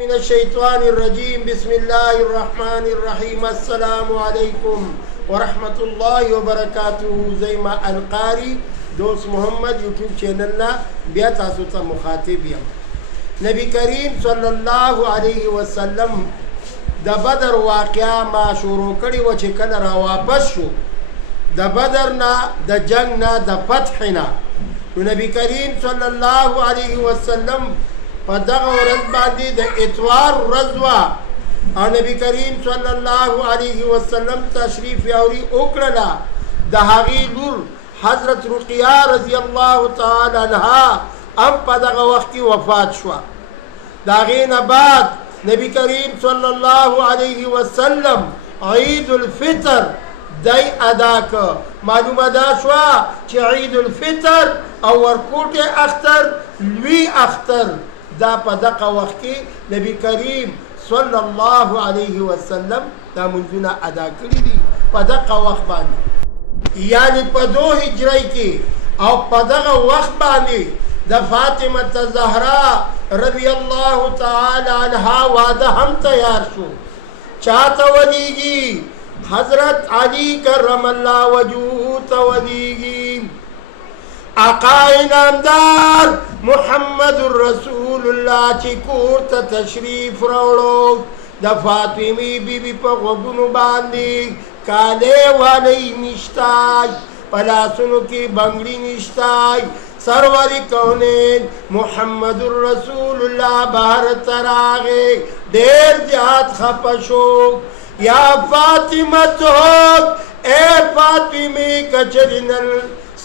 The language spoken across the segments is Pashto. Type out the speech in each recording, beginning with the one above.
من الشيطان الرجيم بسم الله الرحمن الرحيم السلام عليكم ورحمة الله وبركاته زي ما القاري دوست محمد يوتيوب چینلنا بیا تاسو ته مخاطب یم نبی کریم صلی الله علیه وسلم د بدر واقعا ما شروع کړي و چې کله را واپس شو د بدر نه د جنگ نه د فتح نه نو نبی کریم صلی الله علیه وسلم په دغه ورځ باندې د اتوار ورځ وه او نبی کریم صلی الله علیه وسلم تشریف یاوري وکړله د هغې لور حضرت رقیہ رضی الله تعالی عنها هم په دغه وخت کې وفات شوه د هغې نه بعد نبی کریم صلی الله علیه وسلم عید الفطر دی ادا که معلومه دا شوه چې عید الفطر او ورکوټې اختر لوی اختر دا په دغه وخت کې نبی کریم صلی الله علیه وسلم دا منځونه ادا کړي دي په دغه وخت باندې یعنی په 2 هجری کې او په دغه وخت باندې د فاطمه زهرا رضی الله تعالی عنها واده هم تیار شو چاته ودیږي حضرت علی کرم الله وجهه ته ودیږي آقا انعامدار محمد رسول الله چې کور ته تشریف راوړو د فاطمې بیبي په غوږونو باندې کاله والی نشتای په لاسونو کې بنګړي نشتای سرور کونین محمد رسول الله بهر ته راغی ډېر زیات خفه شو یا فاطمه اے فاطمې کچري نن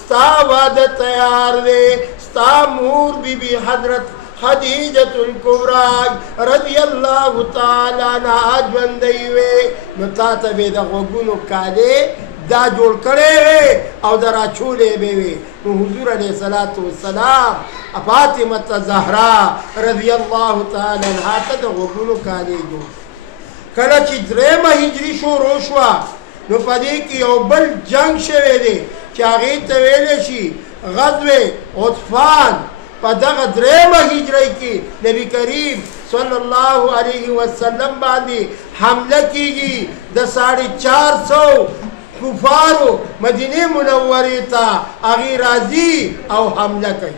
ستا واده تیار دی ستا مور بیبي حضرت خدیجة الکبرى رضی الله تعالی عنها ژوندۍ وې نو تا ته به د غوږونو کالې دا جوړ کړی او د راچولې به وې نو حضور علیه الصلاة والسلام فاطمه زهرا رضی الله تعالی عنها ته د غوږونو کالې جوړ کله چې 3 هجري شروع شوه نو په دې کې یو بل جنگ شوی دی چې هغې ته ویلی شي غزوه عطفان په دغه 3 هجري کې نبی کریم صلی الله علیه وسلم باندې حمله کیږي د 450 کفارو مدینه منورې ته هغې راځي او حمله کوي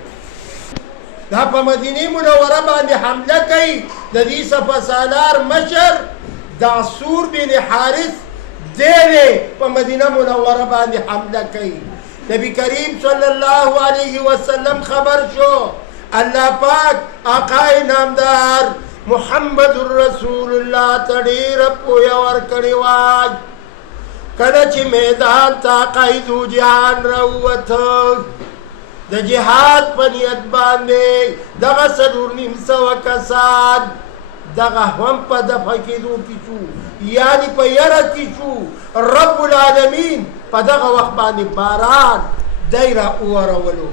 دا په مدینه منوره باندې حمله کوي د دې سپه سالار مشر دعسور بن حارث دی په مدینه منوره باندې حمله کوي نبی کریم صلی الله علیه وسلم خبر شو الله پاک آقا نامدار محمد رسول الله ته ډېره پویه ورکړې وه کله چې میدان ته قید جهان راووته د جهاد په نیت باندې دغه 450 کسان دغه هم په دفع کېدو کې شو یعنی په یره کې شو رب العالمین په دغه وخت باندې باران دی را وورولو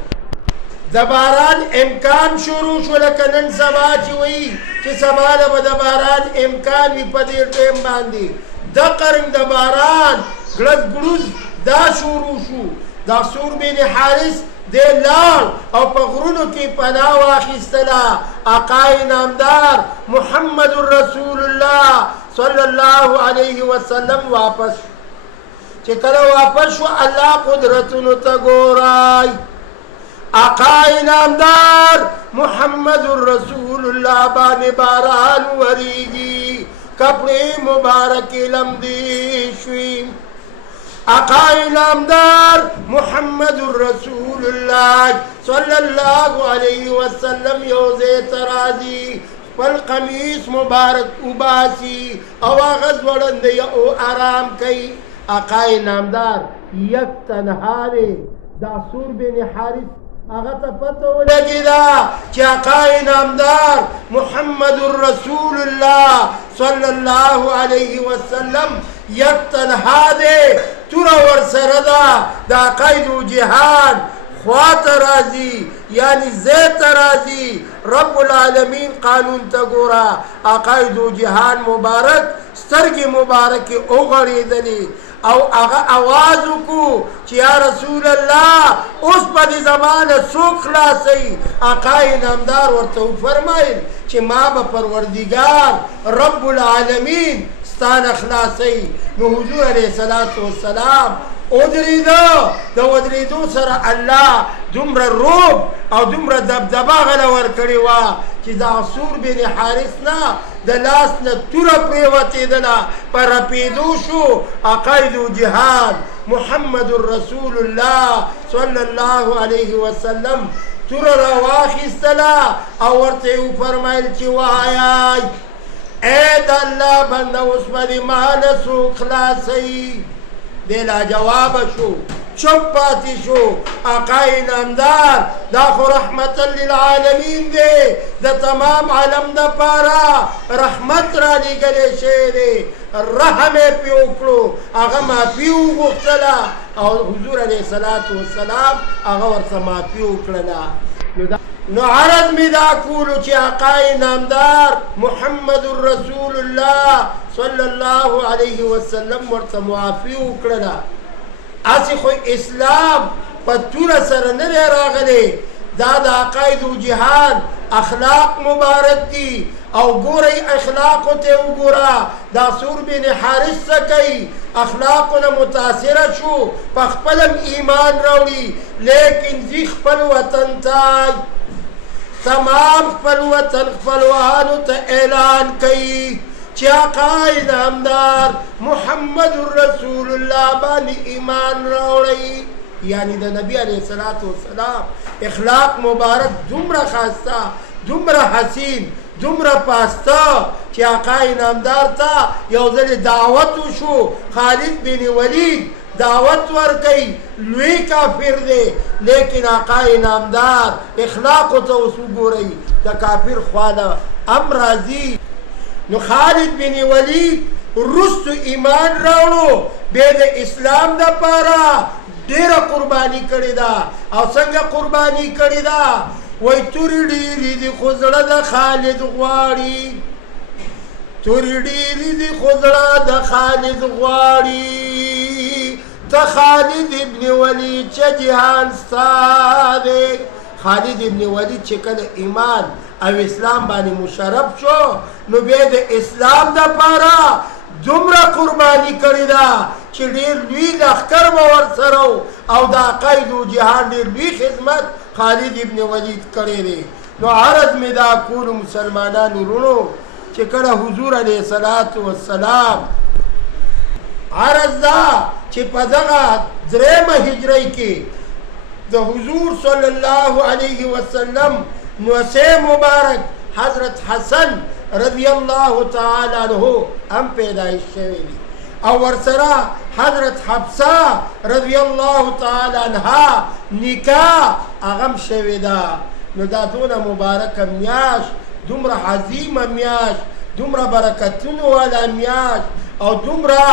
د باران امکان شروع شو لکه نن سبا چې وایي چې سبا به د باران امکان وي په دې ټیم باندې د قرن د باران ګړز ګړوز دا شروع شو دعسور بن حارث دی لاړ او په غرونو کې پناه واخیستله آقا نامدار محمد رسول الله صلی الله علیه وسلم واپس چې کله واپس شو الله قدرتونو ته ګورای آقا نامدار محمد رسول الله باندې باران وریږي کپړې مبارکې لمدې شوي آقا نامدار محمد رسول الله صلی الله علیه وسلم یو ځای ته راځي خپل قمیص مبارک وباسي او هغه ځوړندی او آرام کوي آقا نامدار یک تنها دی دعسور بن حارث هغه ته پته ولګېده چې آقا نامدار محمد رسول الله صلی الله علیه وسلم یک تنها دی توره ورسره ده دا قید و جهان خواته راځي یعنی زه ته راځي رب العالمین قانون ته ګوره عقاید و جهان مبارک سترګې مبارکې وغړېدلې او هغه आवाज وکړو چې یا رسول الله اوس په دې زمانه څوک خلاصوي آقا نامدار ورته وفرمایل چې ما به پروردګار رب العالمین ستانه خلاصوي. نو حضور علیه الصلاة والسلام ودرېده. د ودرېدو سره الله دومره روب او دومره دبدبه غله ورکړې وه چې د عصور بن حارث نه د لاس نه توره پرېوتېدله، په رپېدو شو. عقاید جهاد محمد رسول الله صلی الله علیه وسلم توره راواخیستله او ورته یې وفرمیل چې وایای ای د الله بنده اوس به دې ماله څوک خلاصوي؟ دی لا جواب شو، چپ پاتی شو. آقای نامدار دا خو رحمت للعالمین دی، د تمام عالم د پاره رحمت را لېږلی شوی دی. رحم یې پې وکړو، هغه معافي وغوښتله او حضور علیه الصلاة والسلام هغه ورته معافي وکړله. نو عرض می دا کولو چې آقای نامدار محمد رسول الله صلی الله علیه وسلم ورته معافي وکړله. اسی خو اسلام په توره سره نه دی راغلی، دا د عقایدو جهان اخلاق مبارک دي. او ګورئ اخلاقو ته وګوره، دا سور بن حارث څه کوي؟ اخلاقونه متاثره شو، په خپلم ایمان راوړي، لیکن ځي خپل وطن ته تمام خپل وطن خپلوانو ته اعلان کوي چې آقای نامدار محمد رسول الله باندې ایمان راوړئ. یعنی د نبی علیه الصلاة والسلام اخلاق مبارک دومره خاسته، دومره حسین، دومره پاسته چې آقای نامدار ته یو ځل دعوت وشو. خالد بن ولید دعوت ورکوي، لوی کافر دی، لیکن آقای نامدار اخلاقو ته اوس وګورئ، د کافر خواله ام راځي. نو خالد بن ولید وروستو ایمان راوړو، بیا د اسلام دپاره ډېره قرباني کړې ده. او څنګه قرباني کړې ده؟ وایي تورې ډېرې دي خو زړه د خالد غواړي، تورې ډېرې دي خو زړه د خالد غواړي. ته خالد ابن ولید چې جهان ستا دی. خالد ابن ولید چې کله ایمان او اسلام باندې مشرف شو، نو بیا د اسلام دپاره دومره قرباني کړې ده چې ډېر لوی لښکر به ورسره او د عقایدو جهان ډېر لوی خدمت خالد ابن ولید کړی دی. نو عرض مې دا کولو مسلمانانو وروڼو چې کله حضور علیه الصلاة والسلام عرض دا چې په دغه درېیمه هجرۍ کې د حضور صلی الله علیه وسلم نوسی مبارک حضرت حسن رضی الله تعالی عنہ هم پیدایش شوی دی او ورسره حضرت حفصه رضی الله تعالی عنها نکاح هغه شوی ده. نو دا دونه مبارکه میاشت، دومره عظیمه میاشت، دومره برکتونو والا میاشت او دومره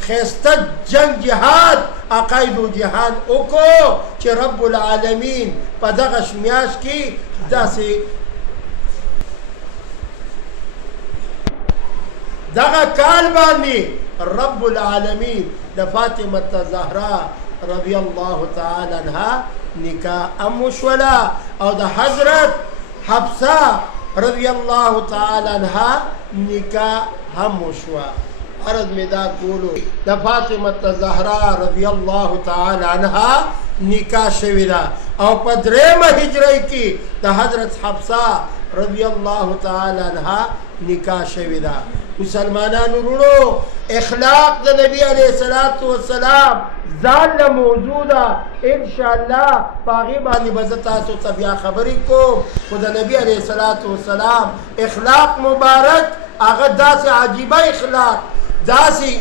خیسته جنگ جهاد عقایدو جهان وکړو چې رب العالمین په دغه میاشت کې داسې دغه کال باندې رب العالمین د فاطمه الزهرا رضی الله تعالی عنها نکاح هم وشوله او د حضرت حفصه رضی الله تعالی عنها نکاح هم وشوه. عرض مې دا کولو د فاطمه الزهرا رضی الله تعالی عنها نکاح شوې ده او په درېیمه هجرۍ کې د حضرت حفصه رضی الله تعالی عنها نکاح شوې ده. مسلمانانو وروڼو اخلاق د نبی علیه الصلاة والسلام ځان له موضوع ده، انشاءالله په هغې باندې به زه تاسو ته بیا خبرې کوم. خو د نبی علیه الصلاة والسلام اخلاق مبارک هغه داسې عجیبه اخلاق، داسې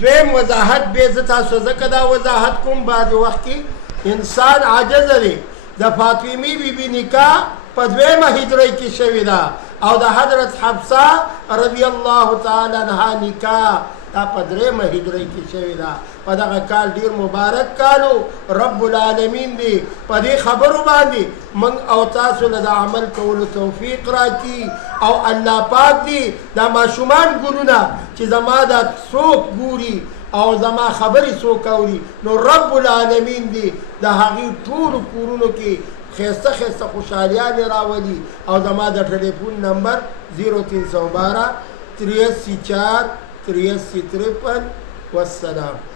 دویم وضاحت به زه تاسو ځکه دا وضاحت کوم بعضې وخت کې انسان عاجزه دی. د فاطمې بیبي نکاح په دویمه هجرۍ کې شوې ده او د حضرت حفصه رضی الله تعالی عنها نکاح دا په درېیمه هجرۍ کې شوې ده. په دغه کال ډېر مبارک کالو، رب العالمین دی په دې خبرو باندې موږ او تاسو له د عمل کولو توفیق راکړي او الله پاک دی دا ماشومان ګلونه چې زما دا څوک ګوري او زما خبرې څوک اوري، نو رب العالمین دی د هغې ټولو کورونو کې خیسته خیسته خوشحالیانې راولي. او زما د ټلیفون نمبر 0312 83 4 83 53. والسلام.